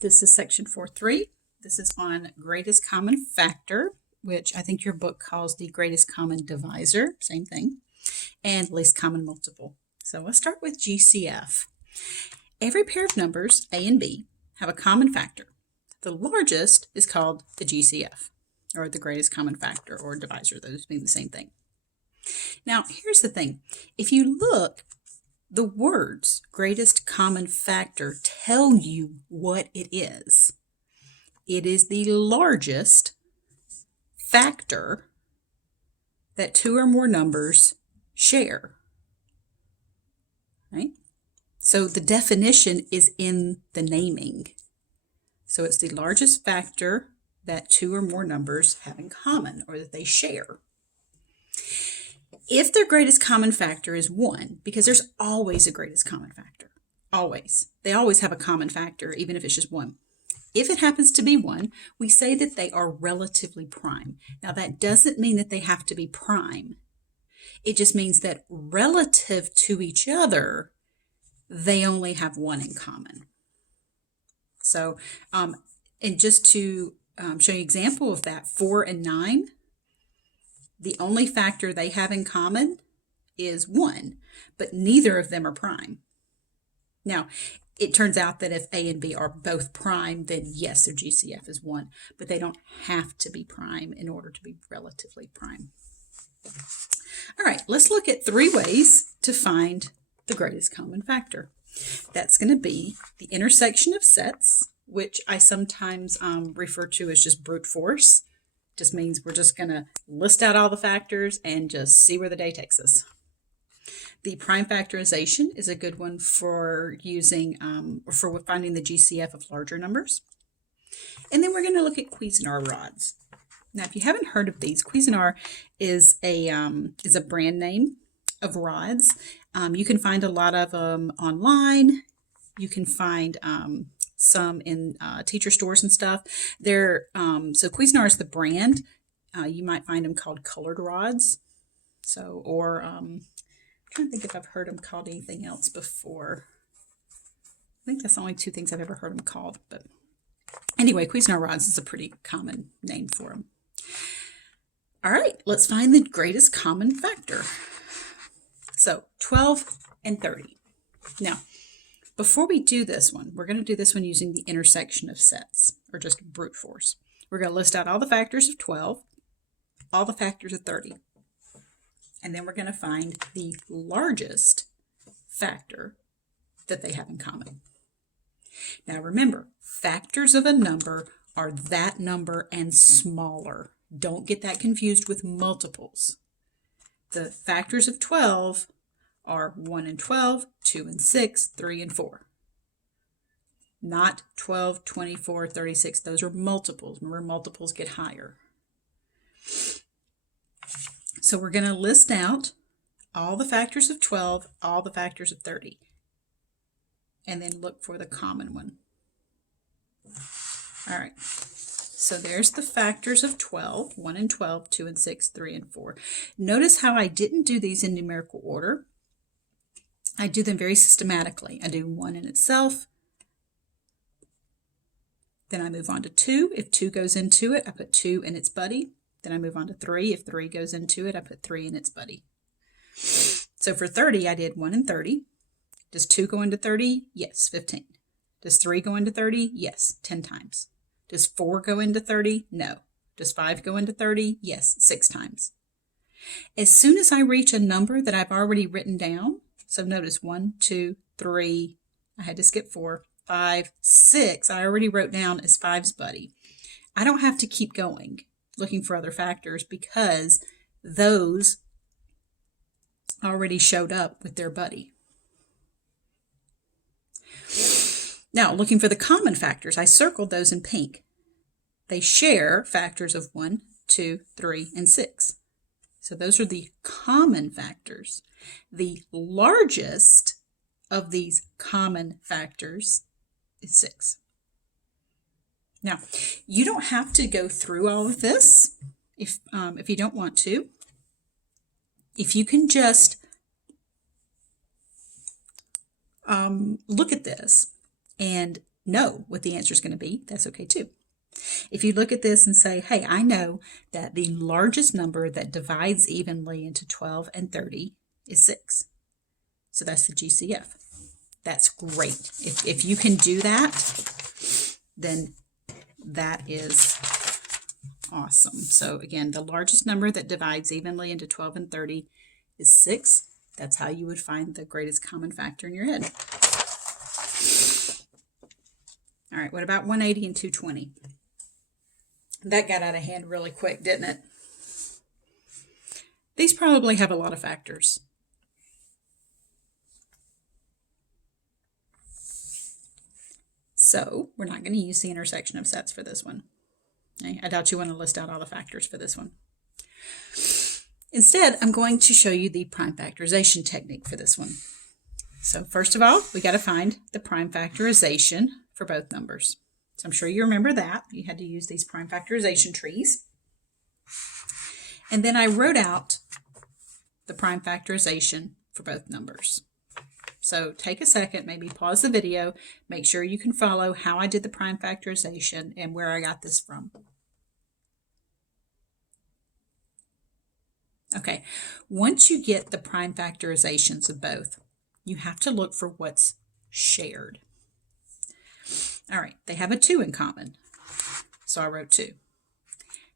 This is section 4.3. This is on greatest common factor, which I think your book calls the greatest common divisor, same thing, and least common multiple. So let's start with GCF. Every pair of numbers, A and B, have a common factor. The largest is called the GCF, or the greatest common factor, or divisor. Those mean the same thing. Now, here's the thing. If you look, the words greatest common factor tell you what it is. It is the largest factor that two or more numbers share. Right? So the definition is in the naming. So it's the largest factor that two or more numbers have in common, or that they share. If their greatest common factor is 1, because there's always a greatest common factor, always. They always have a common factor, even if it's just 1. If it happens to be 1, we say that they are relatively prime. Now, that doesn't mean that they have to be prime. It just means that relative to each other, they only have 1 in common. So, and just to show you an example of that, 4 and 9, the only factor they have in common is 1, but neither of them are prime. Now, it turns out that if A and B are both prime, then yes, their GCF is 1, but they don't have to be prime in order to be relatively prime. All right, let's look at 3 ways to find the greatest common factor. That's going to be the intersection of sets, which I sometimes refer to as just brute force. Just means we're just going to list out all the factors and just see where the day takes us. The prime factorization is a good one for using or for finding the GCF of larger numbers. And then we're going to look at Cuisinart rods. Now, if you haven't heard of these, Cuisinart is a brand name of rods. You can find a lot of them online. You can find some in teacher stores and stuff. They're so Cuisinart is the brand. You might find them called colored rods. So, or I'm trying to think if I've heard them called anything else before. I think that's the only 2 things I've ever heard them called. But anyway, Cuisinart rods is a pretty common name for them. All right, let's find the greatest common factor. So 12 and 30. Now, before we do this one, we're going to do this one using the intersection of sets, or just brute force. We're going to list out all the factors of 12, all the factors of 30, and then we're going to find the largest factor that they have in common. Now remember, factors of a number are that number and smaller. Don't get that confused with multiples. The factors of 12 are 1 and 12, 2 and 6, 3 and 4. Not 12, 24, 36. Those are multiples. Remember, multiples get higher. So we're going to list out all the factors of 12, all the factors of 30, and then look for the common one. All right. So there's the factors of 12, 1 and 12, 2 and 6, 3 and 4. Notice how I didn't do these in numerical order. I do them very systematically. I do 1 in itself. Then I move on to 2. If 2 goes into it, I put 2 in its buddy. Then I move on to 3. If 3 goes into it, I put 3 in its buddy. So for 30, I did 1 and 30. Does 2 go into 30? Yes, 15. Does 3 go into 30? Yes, 10 times. Does 4 go into 30? No. Does 5 go into 30? Yes, 6 times. As soon as I reach a number that I've already written down, so notice 1, 2, 3, I had to skip 4, 5, 6, I already wrote down as 5's buddy. I don't have to keep going looking for other factors because those already showed up with their buddy. Now, looking for the common factors, I circled those in pink. They share factors of 1, 2, 3, and 6. So those are the common factors. The largest of these common factors is 6. Now, you don't have to go through all of this if you don't want to. If you can just look at this and know what the answer is going to be, that's okay too. If you look at this and say, hey, I know that the largest number that divides evenly into 12 and 30 is 6. So that's the GCF. That's great. If you can do that, then that is awesome. So again, the largest number that divides evenly into 12 and 30 is 6. That's how you would find the greatest common factor in your head. All right, what about 180 and 220? That got out of hand really quick, didn't it? These probably have a lot of factors. So we're not going to use the intersection of sets for this one. Okay? I doubt you want to list out all the factors for this one. Instead, I'm going to show you the prime factorization technique for this one. So first of all, we got to find the prime factorization for both numbers. So I'm sure you remember that. You had to use these prime factorization trees. And then I wrote out the prime factorization for both numbers. So take a second, maybe pause the video, make sure you can follow how I did the prime factorization and where I got this from. Okay, once you get the prime factorizations of both, you have to look for what's shared. All right, they have a 2 in common, so I wrote 2.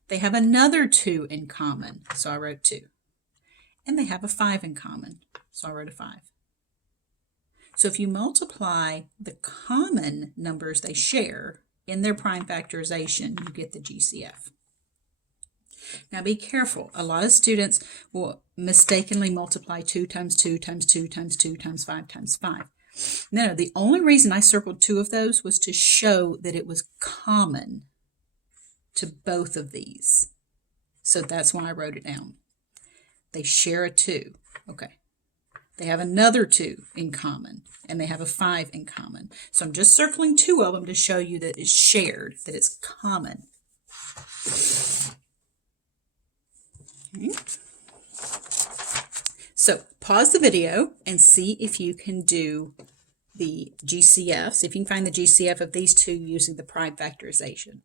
They have another 2 in common, so I wrote 2. And they have a 5 in common, so I wrote a 5. So if you multiply the common numbers they share in their prime factorization, you get the GCF. Now be careful. A lot of students will mistakenly multiply 2 times 2 times 2 times 2 times 5 times 5. No, the only reason I circled 2 of those was to show that it was common to both of these. So that's why I wrote it down. They share a 2. Okay. They have another 2 in common, and they have a 5 in common. So I'm just circling 2 of them to show you that it's shared, that it's common. Okay. So pause the video and see if you can do the GCF, see if you can find the GCF of these two using the prime factorization.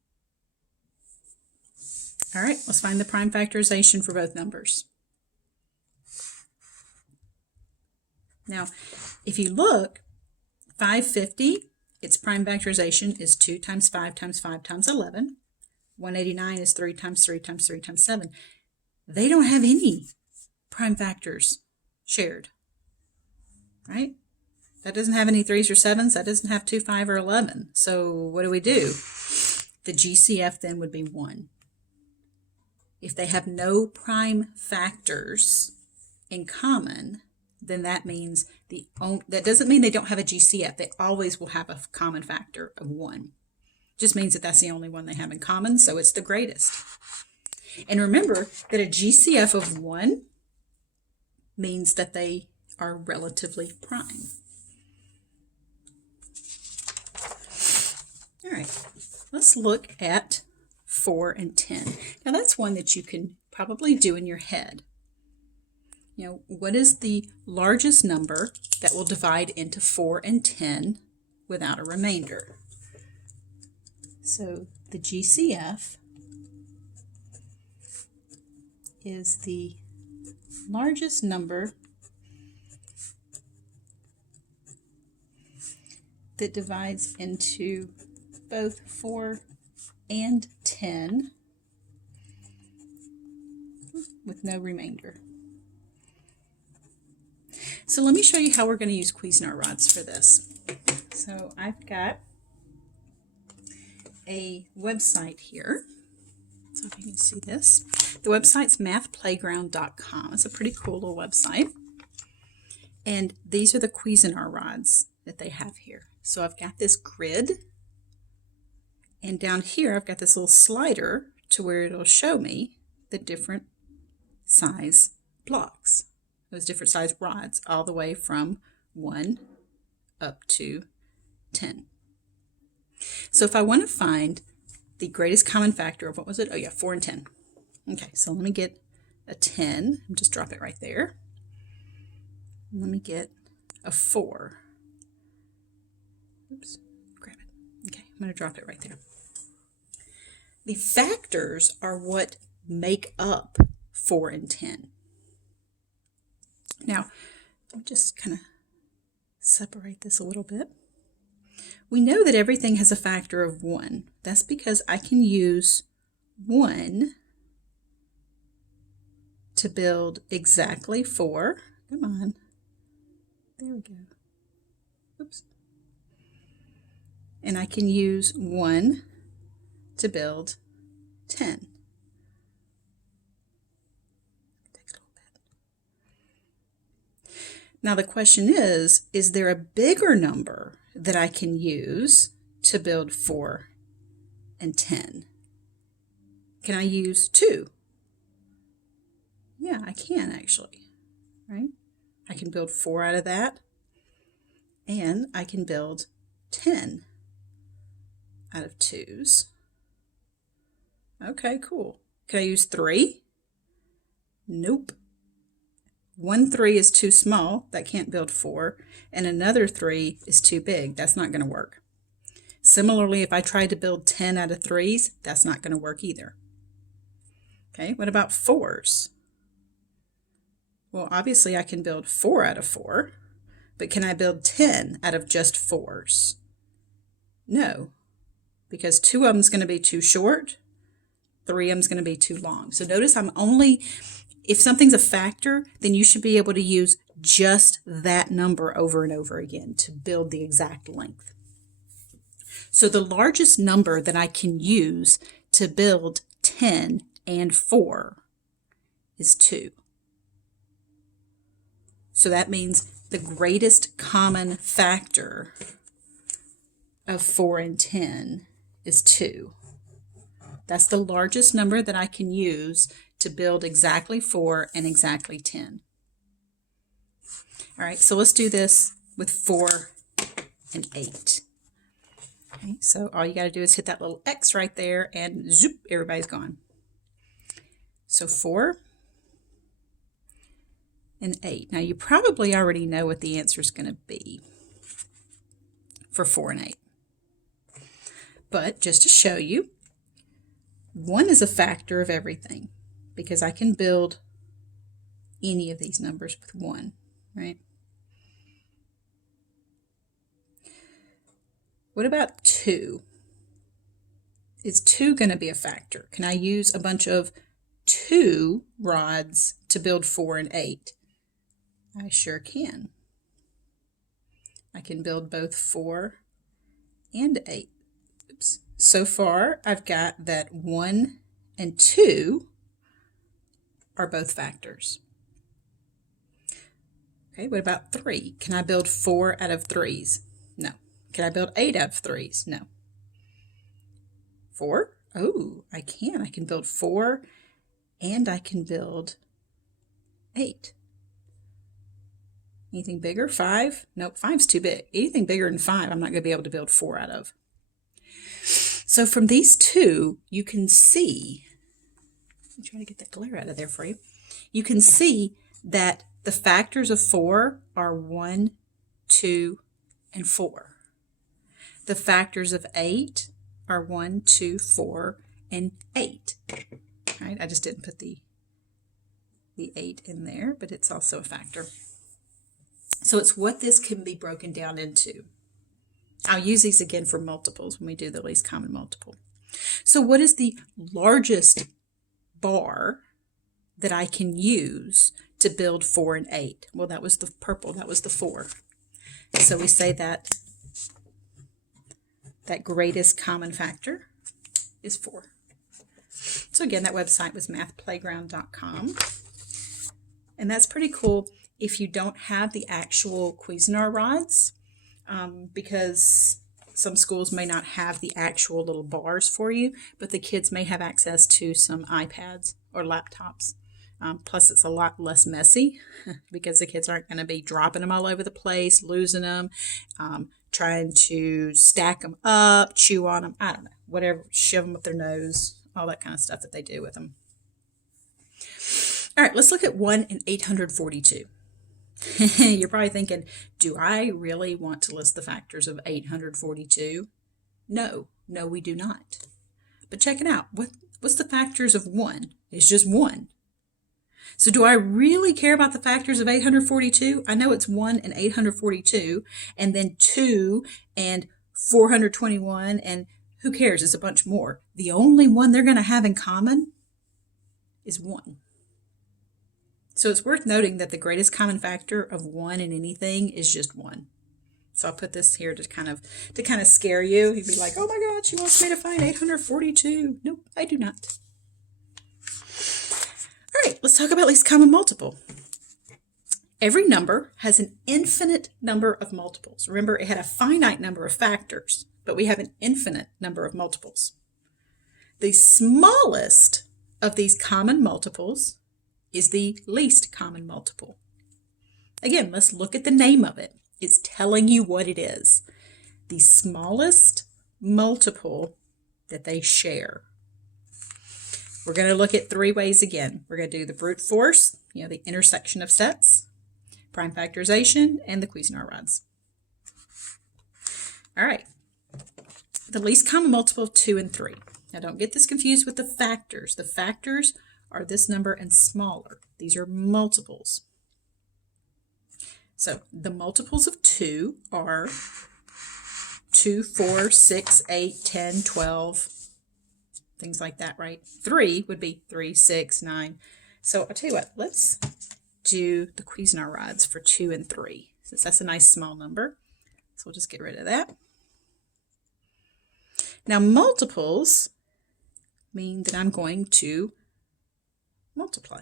All right, let's find the prime factorization for both numbers. Now, if you look, 550, its prime factorization is 2 times 5 times 5 times 11. 189 is 3 times 3 times 3 times 7. They don't have any prime factors shared, right? That doesn't have any 3s or 7s. That doesn't have 2, 5, or 11. So what do we do? The GCF then would be 1. If they have no prime factors in common, then that means that doesn't mean they don't have a GCF. They always will have a common factor of 1. Just means that that's the only one they have in common, so it's the greatest. And remember that a GCF of 1 means that they are relatively prime. All right, let's look at 4 and 10. Now that's one that you can probably do in your head. You know, what is the largest number that will divide into 4 and 10 without a remainder? So the GCF is the largest number that divides into both 4 and 10 with no remainder. So let me show you how we're going to use Cuisinart rods for this. So I've got a website here. So if you can see this. The website's mathplayground.com. It's a pretty cool little website. And these are the Cuisinart rods that they have here. So I've got this grid. And down here I've got this little slider to where it'll show me the different size blocks. Those different size rods all the way from 1 up to 10. So if I want to find the greatest common factor of, what was it? Oh yeah, 4 and 10. Okay, so let me get a 10 and just drop it right there. Let me get a 4. Oops, grab it. I'm going to drop it right there. The factors are what make up 4 and 10. Now, I'll just kind of separate this a little bit. We know that everything has a factor of 1. That's because I can use 1 to build exactly 4. Come on. There we go. Oops. And I can use 1 to build 10. Takes a little bit. Now the question is there a bigger number that I can use to build 4 and 10? Can I use 2? Yeah, I can actually, right? I can build 4 out of that, and I can build 10 out of 2's. Okay, cool. Can I use 3? Nope. 1 3 is too small. That can't build 4. And another 3 is too big. That's not going to work. Similarly, if I tried to build 10 out of 3's, that's not going to work either. Okay, what about 4's? Well, obviously I can build 4 out of 4, but can I build 10 out of just 4's? No, because 2 of them is going to be too short, 3 of them is going to be too long. So notice I'm only, if something's a factor, then you should be able to use just that number over and over again to build the exact length. So the largest number that I can use to build 10 and 4 is 2. So that means the greatest common factor of 4 and 10 is 2. That's the largest number that I can use to build exactly 4 and exactly 10. All right, so let's do this with 4 and 8. Okay, so all you got to do is hit that little X right there and zoop, everybody's gone. So 4 and 8. Now you probably already know what the answer is going to be for 4 and 8. But just to show you, 1 is a factor of everything because I can build any of these numbers with 1, right? What about 2? Is 2 going to be a factor? Can I use a bunch of 2 rods to build 4 and 8? I sure can. I can build both 4 and 8. Oops. So far, I've got that 1 and 2 are both factors. Okay, what about 3? Can I build 4 out of 3's? No. Can I build 8 out of 3's? No. 4? Oh, I can. I can build 4 and I can build 8. Anything bigger? 5? Nope, 5's too big. Anything bigger than 5, I'm not going to be able to build 4 out of. So from these two, you can see, I'm trying to get that glare out of there for you. You can see that the factors of 4 are 1, 2, and 4. The factors of 8 are 1, 2, 4, and 8. Right? I just didn't put the 8 in there, but it's also a factor. So it's what this can be broken down into. I'll use these again for multiples when we do the least common multiple. So what is the largest bar that I can use to build 4 and 8? Well, that was the purple, that was the 4. So we say that that greatest common factor is 4. So again, that website was mathplayground.com. And that's pretty cool if you don't have the actual Cuisinart rods, because some schools may not have the actual little bars for you, but the kids may have access to some iPads or laptops. Plus, it's a lot less messy because the kids aren't going to be dropping them all over the place, losing them, trying to stack them up, chew on them, I don't know, whatever, shove them up their nose, all that kind of stuff that they do with them. All right, let's look at 1 in 842. You're probably thinking, do I really want to list the factors of 842? No, we do not. But check it out. What's the factors of 1? It's just 1. So do I really care about the factors of 842? I know it's 1 and 842, and then 2 and 421, and who cares? It's a bunch more. The only one they're going to have in common is 1. So it's worth noting that the greatest common factor of 1 in anything is just 1. So I'll put this here to kind of scare you. You'd be like, oh my God, she wants me to find 842. Nope, I do not. All right, let's talk about least common multiple. Every number has an infinite number of multiples. Remember, it had a finite number of factors, but we have an infinite number of multiples. The smallest of these common multiples is the least common multiple. Again, let's look at the name of it. It's telling you what it is. The smallest multiple that they share. We're going to look at 3 ways again. We're going to do the brute force, the intersection of sets, prime factorization, and the Cuisinart rods. All right. The least common multiple of 2 and 3. Now don't get this confused with the factors. The factors are this number and smaller. These are multiples. So the multiples of 2 are 2, 4, 6, 8, 10, 12, things like that, right? 3 would be 3, 6, 9. So I'll tell you what, let's do the Cuisinart rods for 2 and 3, since that's a nice small number. So we'll just get rid of that. Now multiples mean that I'm going to multiply.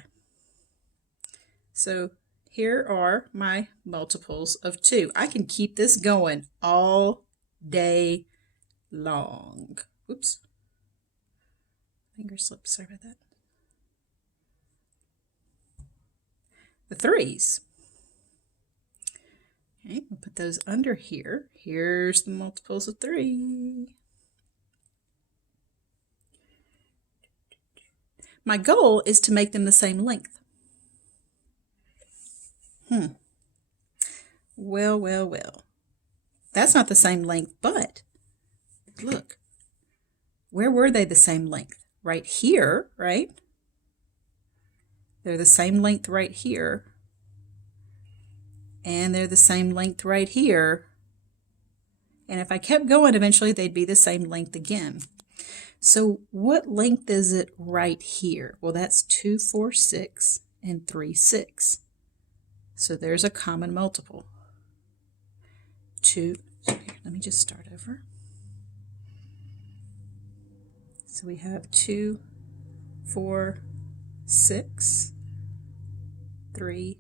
So here are my multiples of 2. I can keep this going all day long. Oops. Finger slip, sorry about that. The 3s. Okay, we'll put those under here. Here's the multiples of 3. My goal is to make them the same length. Well. That's not the same length, but look. Where were they the same length? Right here, right? They're the same length right here. And they're the same length right here. And if I kept going, eventually they'd be the same length again. So what length is it right here? Well, that's 2, 4, 6, and 3, 6. So there's a common multiple. 2, so here, let me just start over. So we have 2, 4, 6, 3,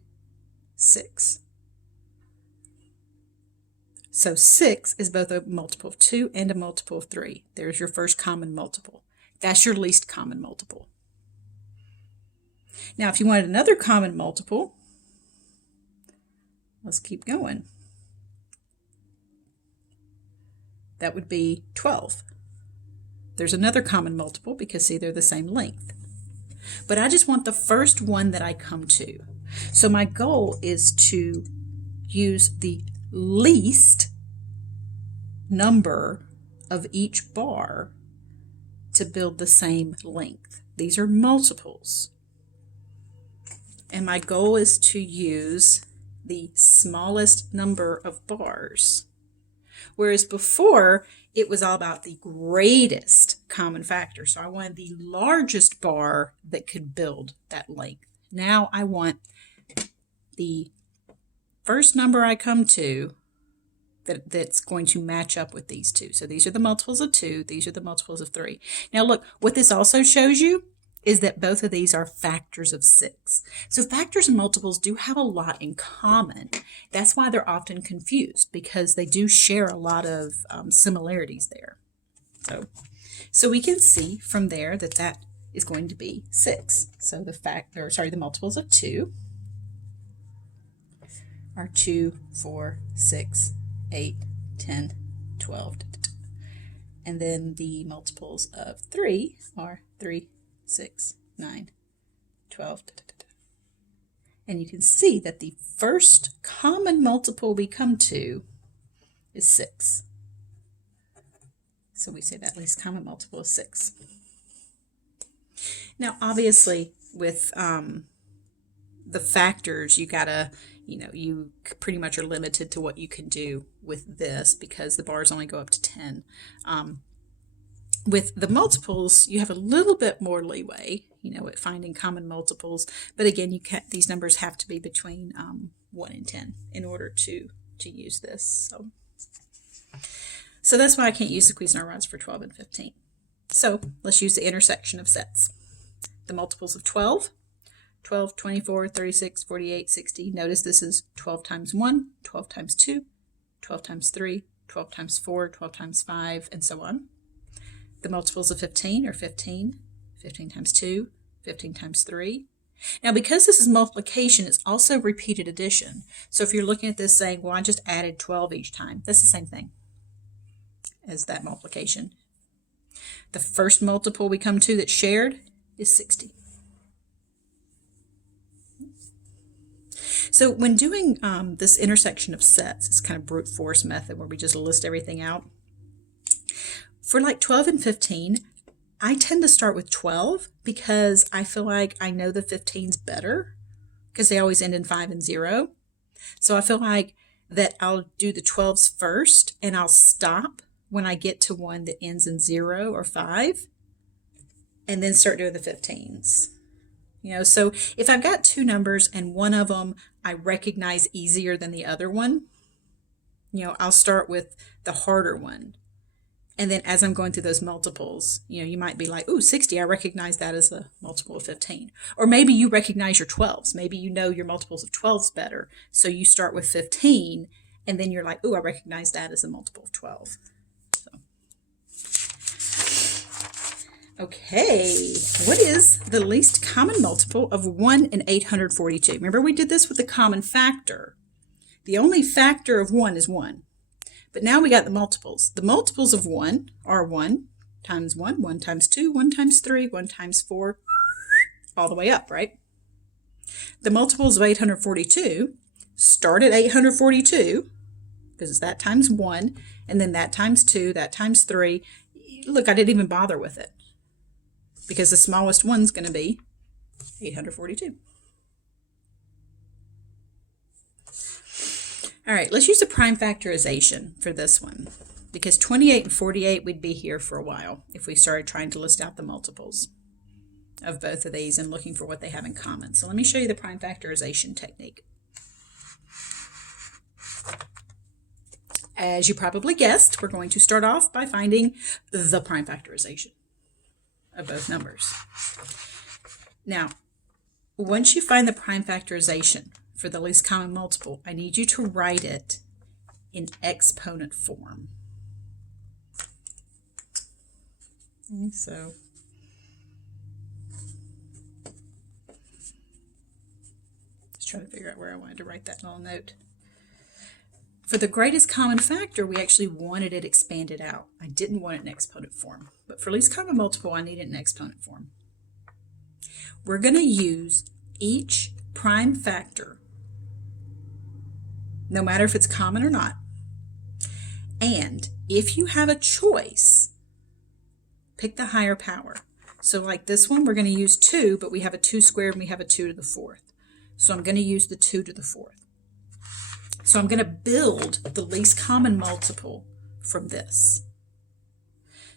6. So 6 is both a multiple of 2 and a multiple of 3. There's your first common multiple. That's your least common multiple. Now, if you wanted another common multiple, let's keep going. That would be 12. There's another common multiple because, see, they're the same length. But I just want the first one that I come to. So my goal is to use the least number of each bar to build the same length. These are multiples. And my goal is to use the smallest number of bars. Whereas before, it was all about the greatest common factor. So I wanted the largest bar that could build that length. Now I want the first number I come to that's going to match up with these two. So these are the multiples of 2. These are the multiples of 3. Now look, what this also shows you is that both of these are factors of 6. So factors and multiples do have a lot in common. That's why they're often confused, because they do share a lot of similarities there. So we can see from there that that is going to be 6. So the multiples of 2 are 2, 4, 6, 8, 10, 12. And then the multiples of 3 are 3, 6, 9, 12. And you can see that the first common multiple we come to is 6. So we say that least common multiple is 6. Now, obviously, with the factors, you gotta, you pretty much are limited to what you can do with this because the bars only go up to 10. With the multiples, you have a little bit more leeway, at finding common multiples. But again, these numbers have to be between 1 and 10 in order to use this. So that's why I can't use the Cuisinart rods for 12 and 15. So let's use the intersection of sets. The multiples of 12, 12, 24, 36, 48, 60. Notice this is 12 times 1, 12 times 2, 12 times 3, 12 times 4, 12 times 5, and so on. The multiples of 15 are 15, 15 times 2, 15 times 3. Now, because this is multiplication, it's also repeated addition. So if you're looking at this saying, well, I just added 12 each time, that's the same thing as that multiplication. The first multiple we come to that's shared is 60. So when doing this intersection of sets, it's kind of brute force method where we just list everything out. For like 12 and 15, I tend to start with 12 because I feel like I know the 15s better because they always end in 5 and 0. So I feel like that I'll do the 12s first and I'll stop when I get to one that ends in 0 or 5 and then start doing the 15s. So if I've got two numbers and one of them I recognize easier than the other one, I'll start with the harder one. And then as I'm going through those multiples, you might be like, ooh, 60, I recognize that as a multiple of 15. Or maybe you recognize your 12s. Maybe you know your multiples of 12s better. So you start with 15, and then you're like, ooh, I recognize that as a multiple of 12. Okay, what is the least common multiple of 1 and 842? Remember, we did this with the common factor. The only factor of 1 is 1. But now we got the multiples. The multiples of 1 are 1 times 1, 1 times 2, 1 times 3, 1 times 4, all the way up, right? The multiples of 842 start at 842, because it's that times 1, and then that times 2, that times 3. Look, I didn't even bother with it, because the smallest one's going to be 842. All right, let's use the prime factorization for this one, because 28 and 48 we'd be here for a while if we started trying to list out the multiples of both of these and looking for what they have in common. So let me show you the prime factorization technique. As you probably guessed, we're going to start off by finding the prime factorization of both numbers. Now, once you find the prime factorization for the least common multiple, I need you to write it in exponent form. Okay, so let's try to figure out where I wanted to write that little note. For the greatest common factor, we actually wanted it expanded out. I didn't want it in exponent form. But for least common multiple, I need it in exponent form. We're going to use each prime factor, no matter if it's common or not. And if you have a choice, pick the higher power. So like this one, we're going to use 2, but we have a 2 squared and we have a 2 to the 4th. So I'm going to use the 2 to the 4th. So I'm going to build the least common multiple from this.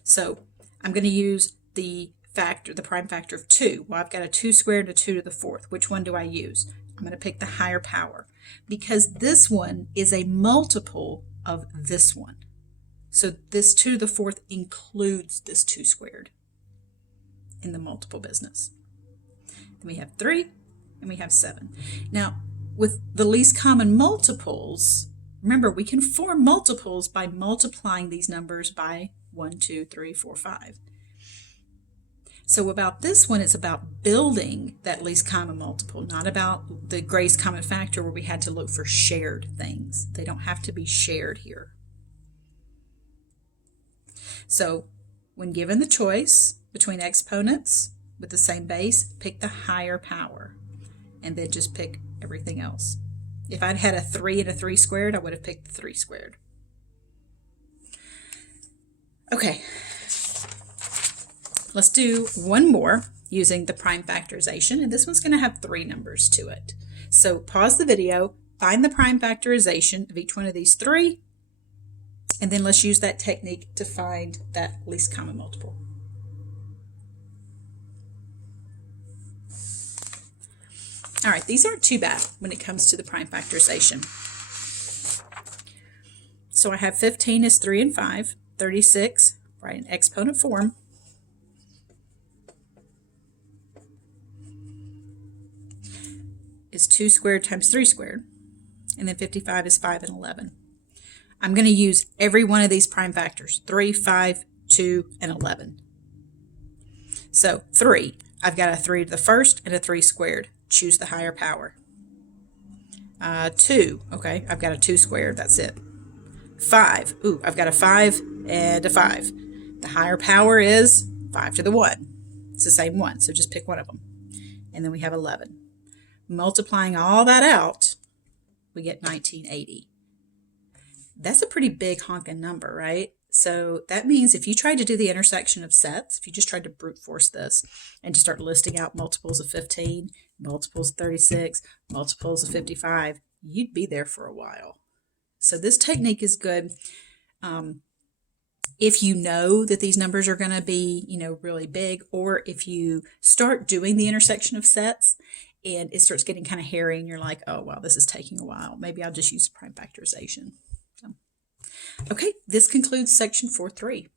So I'm going to use the prime factor of 2. Well, I've got a 2 squared and a 2 to the 4th. Which one do I use? I'm going to pick the higher power, because this one is a multiple of this one. So this 2 to the 4th includes this 2 squared in the multiple business. Then we have 3 and we have 7. Now, with the least common multiples, remember, we can form multiples by multiplying these numbers by 1, 2, 3, 4, 5. So about this one, it's about building that least common multiple, not about the greatest common factor where we had to look for shared things. They don't have to be shared here. So when given the choice between exponents with the same base, pick the higher power and then just pick everything else. If I'd had a 3 and a 3 squared, I would have picked the 3 squared. Okay, let's do one more using the prime factorization, and this one's going to have 3 numbers to it. So pause the video, find the prime factorization of each one of these 3, and then let's use that technique to find that least common multiple. All right, these aren't too bad when it comes to the prime factorization. So I have 15 is 3 and 5, 36, right, in exponent form. Is 2 squared times 3 squared, and then 55 is 5 and 11. I'm going to use every one of these prime factors, 3, 5, 2, and 11. So 3, I've got a 3 to the first and a 3 squared. Choose the higher power. 2, okay, I've got a 2 squared, that's it. 5, ooh, I've got a 5 and a 5. The higher power is 5 to the 1. It's the same one, so just pick one of them. And then we have 11. Multiplying all that out, we get 1980. That's a pretty big honking number, right? So that means if you tried to do the intersection of sets, if you just tried to brute force this and just start listing out multiples of 15, multiples of 36, multiples of 55, you'd be there for a while. So this technique is good if you know that these numbers are going to be, really big, or if you start doing the intersection of sets and it starts getting kind of hairy and you're like, oh, wow, this is taking a while. Maybe I'll just use prime factorization. Okay, this concludes section 4.3.